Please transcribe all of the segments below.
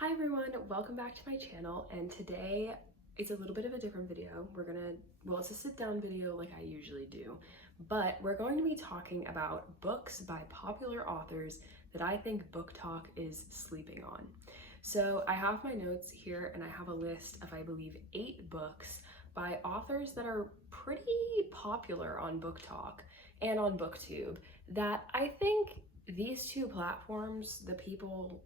Hi everyone, welcome back to my channel, and today it's a little bit of a different video. It's a sit down video like I usually do, but we're going to be talking about books by popular authors that I think Booktok is sleeping on. So I have my notes here and I have a list of, I believe, 8 books by authors that are pretty popular on Booktok and on BookTube that I think these two platforms, the people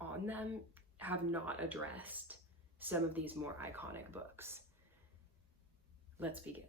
on them, have not addressed some of these more iconic books. Let's begin.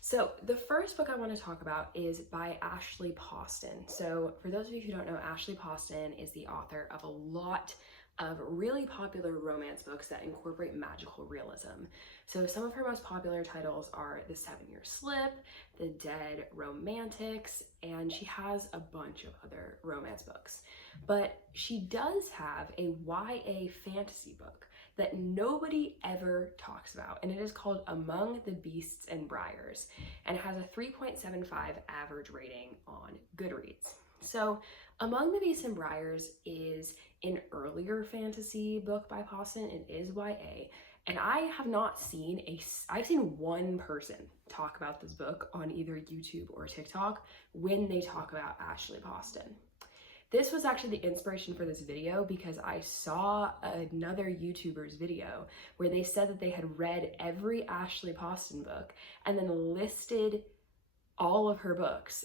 So the first book I want to talk about is by Ashley Poston. So for those of you who don't know, Ashley Poston is the author of a lot of really popular romance books that incorporate magical realism. So some of her most popular titles are The 7-Year Slip, The Dead Romantics, and she has a bunch of other romance books. But she does have a YA fantasy book that nobody ever talks about, and it is called Among the Beasts and Briars, and it has a 3.75 average rating on Goodreads. So Among the Beasts and Briars is an earlier fantasy book by Poston. It is YA, and I have not seen I've seen one person talk about this book on either YouTube or TikTok when they talk about Ashley Poston. This was actually the inspiration for this video because I saw another YouTuber's video where they said that they had read every Ashley Poston book and then listed all of her books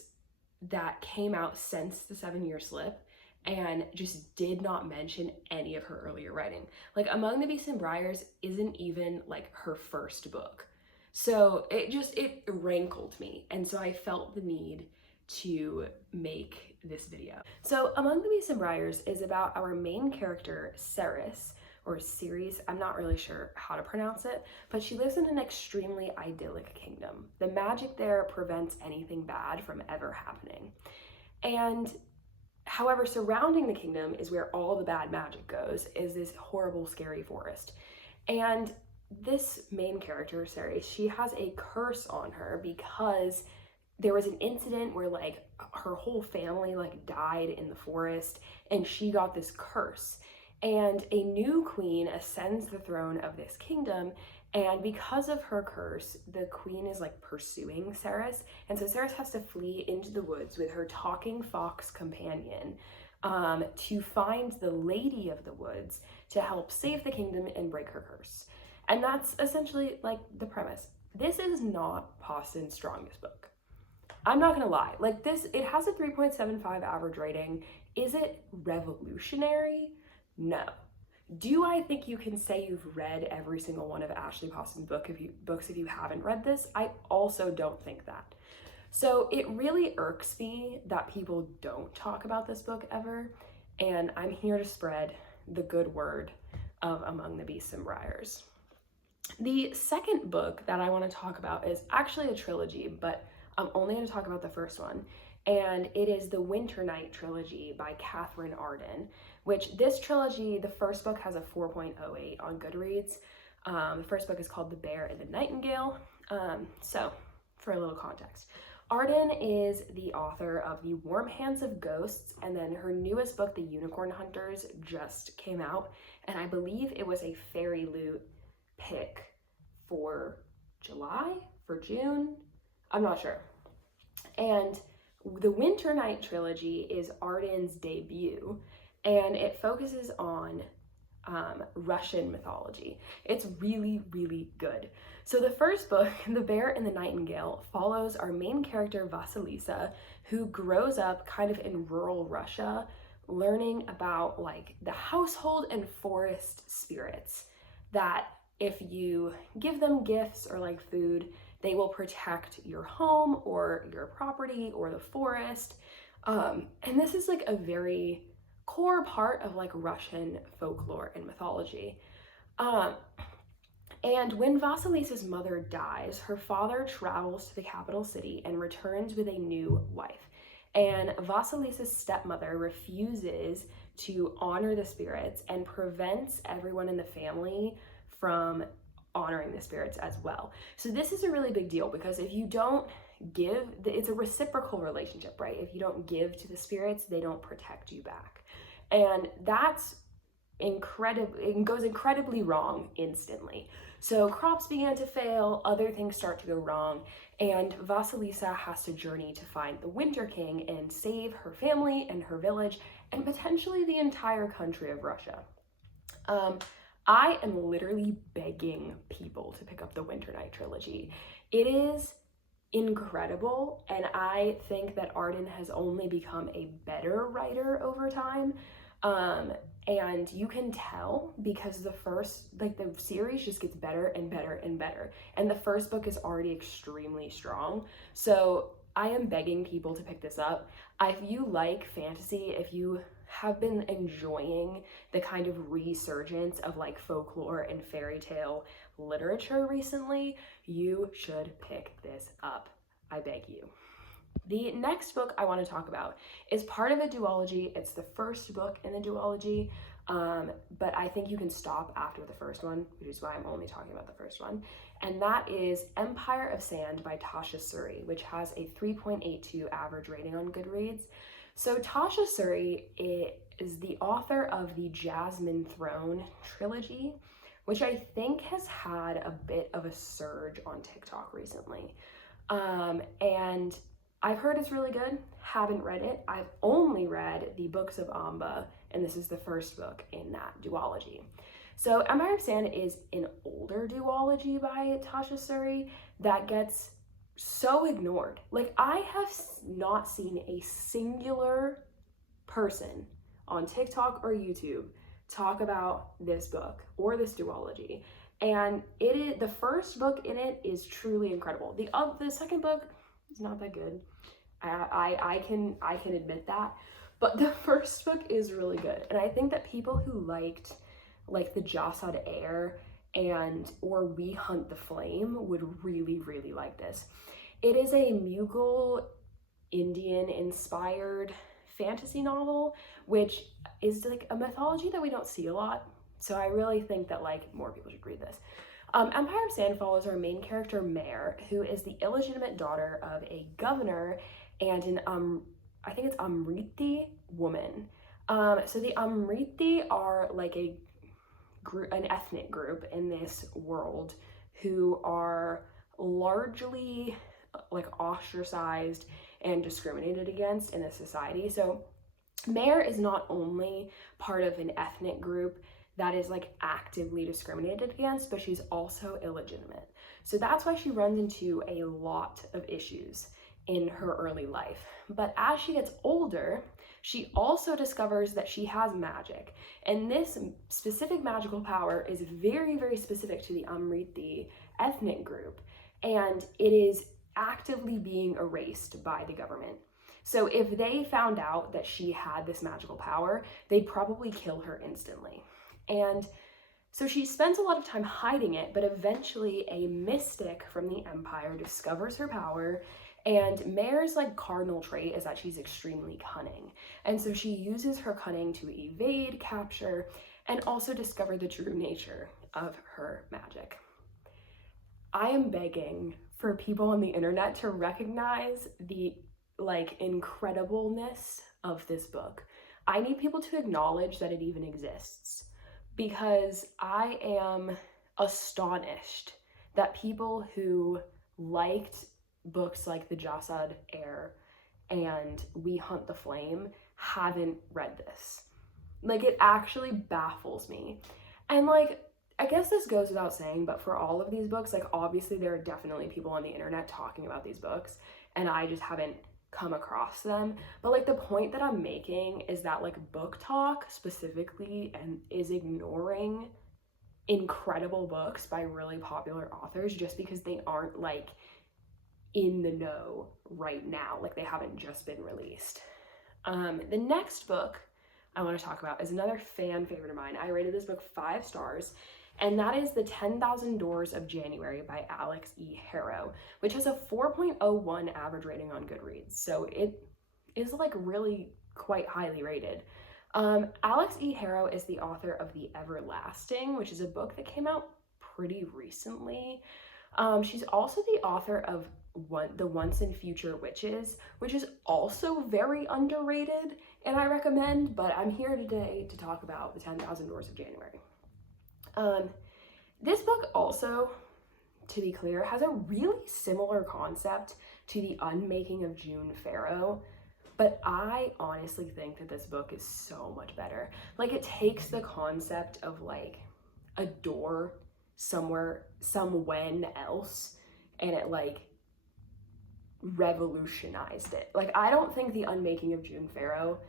that came out since The 7-Year Slip and just did not mention any of her earlier writing. Like Among the Beasts and Briars isn't even like her first book. So it rankled me. And so I felt the need to make this video. So Among the Beasts and Briars is about our main character, Ceres, or Ceres, I'm not really sure how to pronounce it, but she lives in an extremely idyllic kingdom. The magic there prevents anything bad from ever happening. And however, surrounding the kingdom is where all the bad magic goes, is this horrible, scary forest. And this main character, Ceres, she has a curse on her because there was an incident where like her whole family like died in the forest and she got this curse. And a new queen ascends the throne of this kingdom, and because of her curse, the queen is like pursuing Ceres, and so Ceres has to flee into the woods with her talking fox companion to find the lady of the woods to help save the kingdom and break her curse. And that's essentially like the premise. This is not Poston's strongest book. I'm not gonna lie, like this, it has a 3.75 average rating. Is it revolutionary? No. Do I think you can say you've read every single one of Ashley Poston's books if you haven't read this? I also don't think that. So it really irks me that people don't talk about this book ever, and I'm here to spread the good word of Among the Beasts and Briars. The second book that I want to talk about is actually a trilogy, but I'm only going to talk about the first one, and it is the Winternight Trilogy by Catherine Arden, which this trilogy, the first book has a 4.08 on Goodreads. The first book is called The Bear and the Nightingale. So for a little context, Arden is the author of The Warm Hands of Ghosts, and then her newest book, The Unicorn Hunters, just came out, and I believe it was a Fairy Loot pick for June, I'm not sure. And the Winternight Trilogy is Arden's debut, and it focuses on Russian mythology. It's really, really good. So the first book, The Bear and the Nightingale, follows our main character Vasilisa, who grows up kind of in rural Russia, learning about like the household and forest spirits that if you give them gifts or like food, they will protect your home or your property or the forest. And this is like a very core part of like Russian folklore and mythology. And when Vasilisa's mother dies, her father travels to the capital city and returns with a new wife. And Vasilisa's stepmother refuses to honor the spirits and prevents everyone in the family from honoring the spirits as well. So this is a really big deal because if you don't give, it's a reciprocal relationship, right? If you don't give to the spirits, they don't protect you back. And that's goes incredibly wrong instantly. So crops began to fail, other things start to go wrong, and Vasilisa has to journey to find the Winter King and save her family and her village and potentially the entire country of Russia. I am literally begging people to pick up the Winternight Trilogy. It is incredible, and I think that Arden has only become a better writer over time. And you can tell because the series just gets better and better and better. And the first book is already extremely strong. So I am begging people to pick this up. If you like fantasy, if you have been enjoying the kind of resurgence of like folklore and fairy tale literature recently, you should pick this up. I beg you. The next book I want to talk about is part of a duology. It's the first book in the duology, but I think you can stop after the first one, which is why I'm only talking about the first one. And that is Empire of Sand by Tasha Suri, which has a 3.82 average rating on Goodreads. So Tasha Suri is the author of the Jasmine Throne trilogy, which I think has had a bit of a surge on TikTok recently. And I've heard it's really good, haven't read it. I've only read the Books of Amba, and this is the first book in that duology. So Empire of Sand is an older duology by Tasha Suri that gets so ignored. Like, I have not seen a singular person on TikTok or YouTube talk about this book or this duology. And the first book in it is truly incredible. The second book is not that good. I can admit that, but the first book is really good. And I think that people who liked like the Jasad Heir or We Hunt the Flame would really, really like this. It is a Mughal Indian inspired fantasy novel, which is like a mythology that we don't see a lot. So I really think that like more people should read this. Empire of Sand follows our main character, Mare, who is the illegitimate daughter of a governor and an I think it's Amriti woman. So the Amriti are like an ethnic group in this world who are largely like ostracized and discriminated against in the society. So Mare is not only part of an ethnic group that is like actively discriminated against, but she's also illegitimate. So that's why she runs into a lot of issues in her early life. But as she gets older, she also discovers that she has magic. And this specific magical power is very, very specific to the Amriti ethnic group. And it is actively being erased by the government. So if they found out that she had this magical power, they'd probably kill her instantly. And so she spends a lot of time hiding it, but eventually a mystic from the Empire discovers her power, and Mare's like cardinal trait is that she's extremely cunning. And so she uses her cunning to evade capture and also discover the true nature of her magic. I am begging for people on the internet to recognize the like incredibleness of this book. I need people to acknowledge that it even exists, because I am astonished that people who liked books like The Jasad Heir and We Hunt the Flame haven't read this. Like, it actually baffles me. And like, I guess this goes without saying, but for all of these books, like obviously there are definitely people on the internet talking about these books, and I just haven't come across them. But like the point that I'm making is that like Booktok specifically is ignoring incredible books by really popular authors just because they aren't like in the know right now, like they haven't just been released. The next book I want to talk about is another fan favorite of mine. I rated this book 5 stars, and that is The 10,000 Doors of January by Alex E. Harrow, which has a 4.01 average rating on Goodreads. So it is like really quite highly rated. Alex E. Harrow is the author of The Everlasting, which is a book that came out pretty recently. She's also the author of The Once and Future Witches, which is also very underrated. and I recommend, but I'm here today to talk about The 10,000 Doors of January. This book also, to be clear, has a really similar concept to The Unmaking of June Farrow, but I honestly think that this book is so much better. Like, it takes the concept of like a door somewhere, somewhen else, and it like revolutionized it. Like, I don't think The Unmaking of June Farrow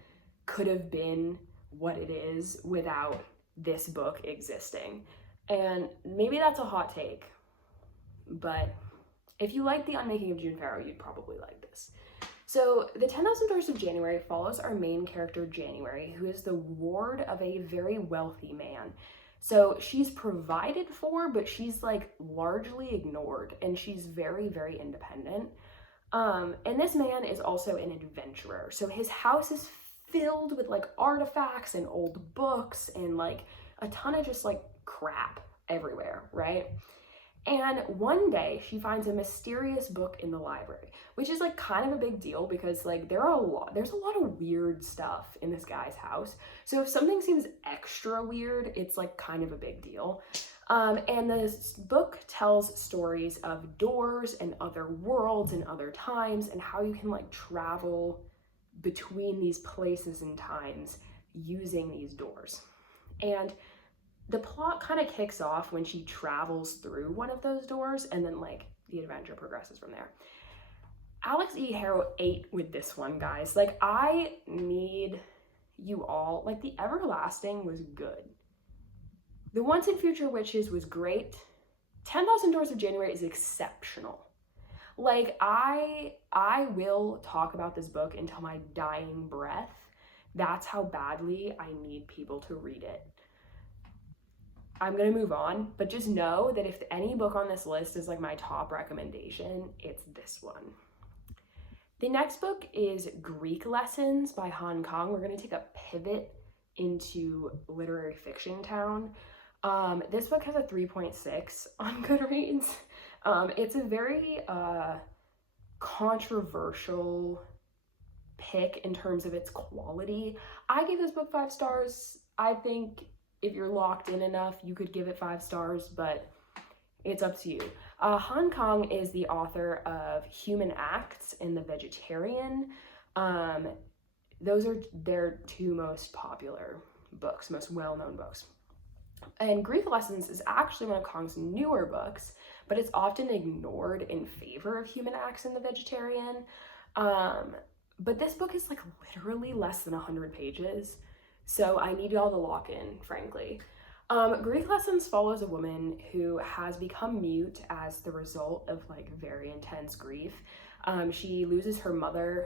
could have been what it is without this book existing. And maybe that's a hot take, but if you like The Unmaking of June Farrow, you'd probably like this. So The 10,000 Doors of January follows our main character, January, who is the ward of a very wealthy man. So she's provided for, but she's like largely ignored, and she's very, very independent. And this man is also an adventurer. So his house is filled with like artifacts and old books and like a ton of just like crap everywhere, right? And one day she finds a mysterious book in the library, which is like kind of a big deal because like there's a lot of weird stuff in this guy's house. So if something seems extra weird, it's like kind of a big deal. And this book tells stories of doors and other worlds and other times and how you can like travel between these places and times using these doors. And the plot kind of kicks off when she travels through one of those doors, and then like the adventure progresses from there. Alex E. Harrow ate with this one, guys. Like, I need you all, like, The Everlasting was good. The Once and Future Witches was great. 10,000 Doors of January is exceptional. Like, I will talk about this book until my dying breath. That's how badly I need people to read it. I'm gonna move on, but just know that if any book on this list is like my top recommendation, it's this one. The next book is Greek Lessons by Han Kang. We're gonna take a pivot into literary fiction town. This book has a 3.6 on Goodreads. It's a very controversial pick in terms of its quality. I gave this book 5 stars. I think if you're locked in enough, you could give it 5 stars, but it's up to you. Han Kang is the author of Human Acts and The Vegetarian. Those are their 2 most popular books, most well-known books. And Greek Lessons is actually one of Kang's newer books, but it's often ignored in favor of Human Acts and The Vegetarian. But this book is like literally less than 100 pages. So I need y'all to lock in, frankly. Greek Lessons follows a woman who has become mute as the result of like very intense grief. She loses her mother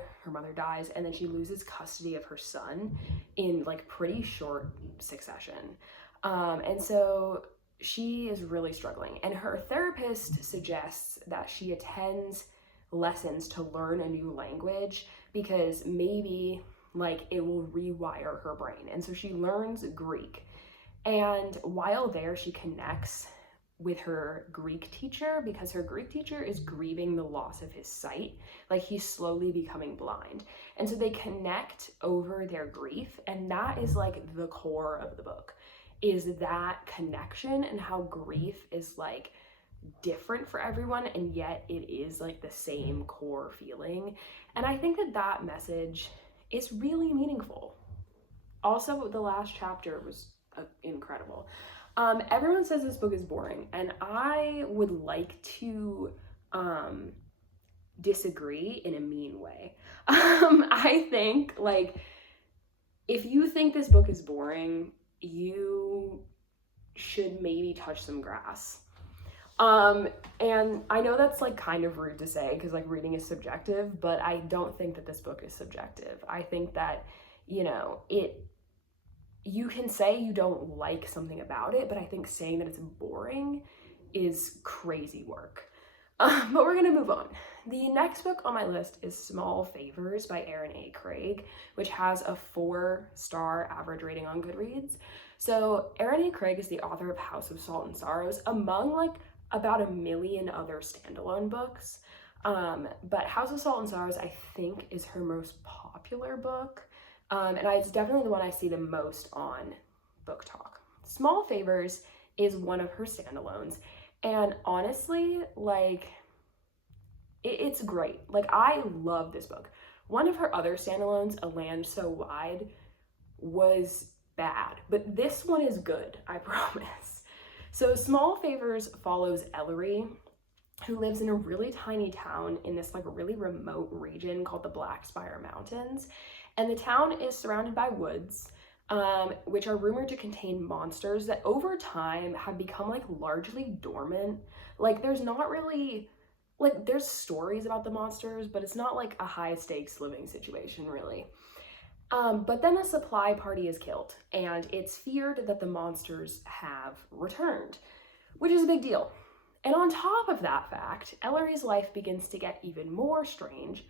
dies, and then she loses custody of her son in like pretty short succession. And so she is really struggling, and her therapist suggests that she attends lessons to learn a new language because maybe like it will rewire her brain. And so she learns Greek. And while there, she connects with her Greek teacher because her Greek teacher is grieving the loss of his sight. Like, he's slowly becoming blind. And so they connect over their grief. And that is like the core of the book, is that connection and how grief is like different for everyone, and yet it is like the same core feeling. And I think that that message is really meaningful. Also, the last chapter was incredible. Everyone says this book is boring, and I would like to disagree in a mean way. I think, like, if you think this book is boring, you should maybe touch some grass. And I know that's like kind of rude to say because like reading is subjective, but I don't think that this book is subjective. I think that, you know, you can say you don't like something about it, but I think saying that it's boring is crazy work. But we're gonna move on. The next book on my list is Small Favors by Erin A. Craig, which has a 4-star average rating on Goodreads. So Erin A. Craig is the author of House of Salt and Sorrows, among like about 1 million other standalone books. But House of Salt and Sorrows, I think, is her most popular book. and it's definitely the one I see the most on Booktok. Small Favors is one of her standalones, and honestly, like, it's great. Like, I love this book. One of her other standalones, A Land So Wide, was bad, but this one is good, I promise. So Small Favors follows Ellery, who lives in a really tiny town in this like really remote region called the Blackspire Mountains. And the town is surrounded by woods, which are rumored to contain monsters that over time have become like largely dormant. Like there's not really, like there's stories about the monsters, but it's not like a high stakes living situation really. But then a supply party is killed, and it's feared that the monsters have returned, which is a big deal. And on top of that fact, Ellery's life begins to get even more strange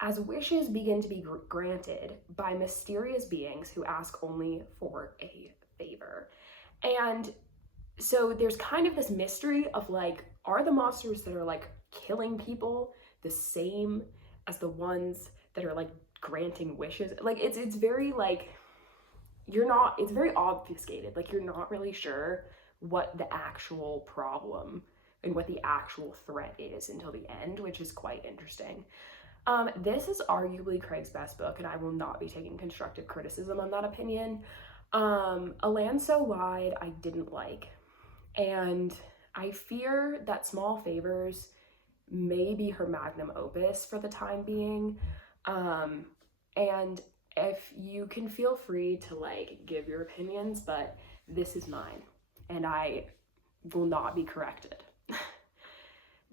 as wishes begin to be granted by mysterious beings who ask only for a favor. And so there's kind of this mystery of like, are the monsters that are like killing people the same as the ones that are like granting wishes? Like it's very like, it's very obfuscated. Like you're not really sure what the actual problem and what the actual threat is until the end, which is quite interesting. This is arguably Craig's best book, and I will not be taking constructive criticism on that opinion. A Land So Wide I didn't like, and I fear that Small Favors may be her magnum opus for the time being. And if you can, feel free to like give your opinions, but this is mine and I will not be corrected.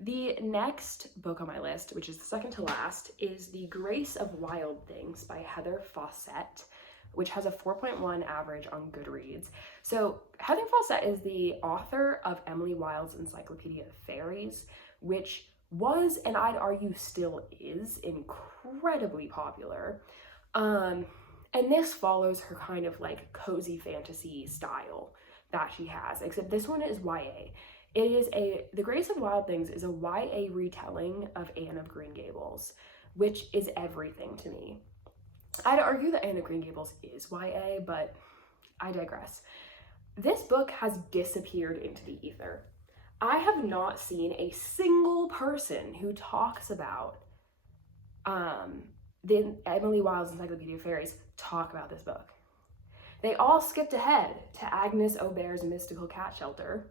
The next book on my list, which is the second to last, is The Grace of Wild Things by Heather Fawcett, which has a 4.1 average on Goodreads. So Heather Fawcett is the author of Emily Wilde's Encyclopedia of Fairies, which was, and I'd argue still is, incredibly popular. And this follows her kind of like cozy fantasy style that she has, except this one is YA. The Grace of Wild Things is a YA retelling of Anne of Green Gables, which is everything to me. I'd argue that Anne of Green Gables is YA, but I digress. This book has disappeared into the ether. I have not seen a single person who talks about the Emily Wilde's Encyclopedia of Fairies talk about this book. They all skipped ahead to Agnes Aubert's Mystical Cat Shelter,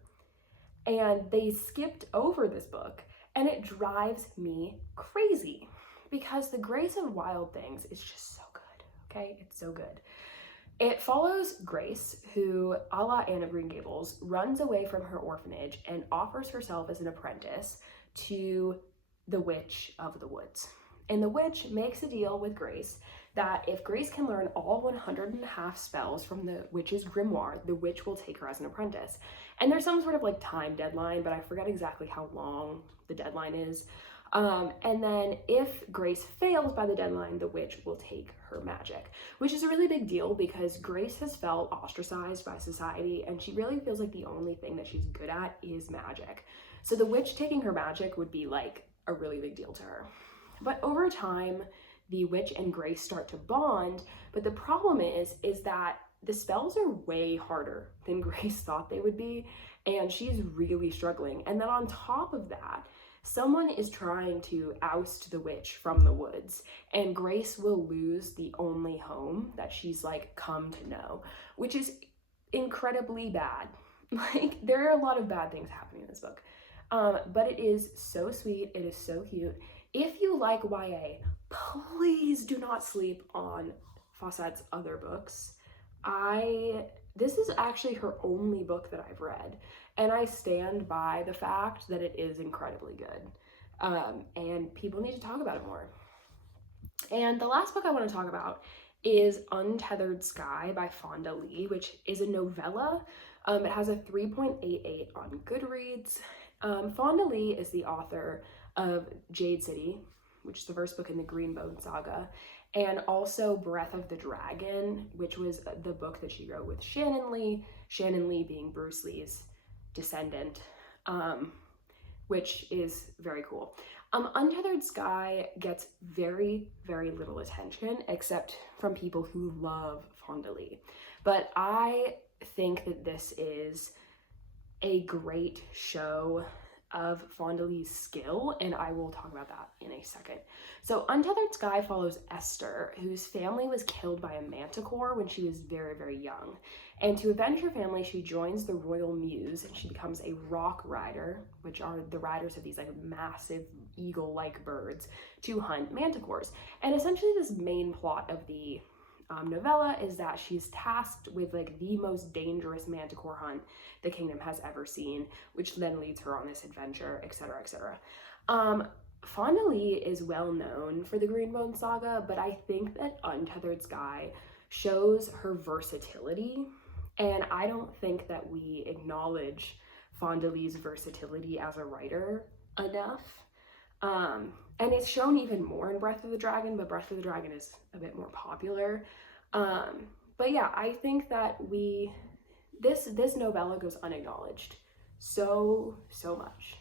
and they skipped over this book, and it drives me crazy because The Grace of Wild Things is just so good, okay? It's so good. It follows Grace, who, a la Anne of Green Gables, runs away from her orphanage and offers herself as an apprentice to the Witch of the Woods. And the witch makes a deal with Grace that if Grace can learn all 100.5 spells from the witch's grimoire, the witch will take her as an apprentice. And there's some sort of like time deadline, but I forget exactly how long the deadline is. And then if Grace fails by the deadline, the witch will take her magic, which is a really big deal because Grace has felt ostracized by society, and she really feels like the only thing that she's good at is magic. So the witch taking her magic would be like a really big deal to her. But over time, the witch and Grace start to bond, but the problem is that the spells are way harder than Grace thought they would be, and she's really struggling. And then on top of that, someone is trying to oust the witch from the woods, and Grace will lose the only home that she's like come to know, which is incredibly bad. Like, there are a lot of bad things happening in this book, but it is so sweet. It is so cute. If you like YA, please do not sleep on Fawcett's other books. This is actually her only book that I've read, and I stand by the fact that it is incredibly good, and people need to talk about it more. And the last book I want to talk about is Untethered Sky by Fonda Lee, which is a novella. It has a 3.88 on Goodreads. Fonda Lee is the author of Jade City, which is the first book in the Greenbone saga, and also Breath of the Dragon, which was the book that she wrote with Shannon Lee being Bruce Lee's descendant, which is very cool. Untethered Sky gets very, very little attention, except from people who love Fond du Lis. But I think that this is a great show of Fond du Lis' skill, and I will talk about that in a second. So Untethered Sky follows Esther, whose family was killed by a manticore when she was very, very young. And to avenge her family, she joins the Royal Mews, and she becomes a rock rider, which are the riders of these like massive eagle-like birds, to hunt manticores. And essentially this main plot of the novella is that she's tasked with like the most dangerous manticore hunt the kingdom has ever seen, which then leads her on this adventure, etc., etc. Fond du Lis is well known for the Greenbone saga, but I think that Untethered Sky shows her versatility, and I don't think that we acknowledge Fond du Lis' versatility as a writer enough. And it's shown even more in Breath of the Dragon, but Breath of the Dragon is a bit more popular. But yeah, I think that this novella goes unacknowledged so much.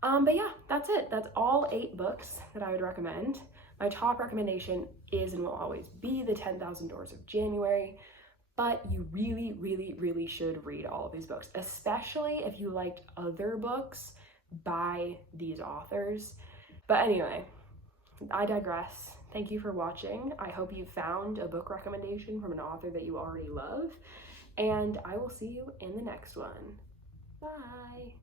But yeah, that's it. That's all 8 books that I would recommend. My top recommendation is and will always be The 10,000 Doors of January, but you really should read all of these books, especially if you liked other books by these authors. But anyway, I digress. Thank you for watching. I hope you found a book recommendation from an author that you already love, and I will see you in the next one. Bye!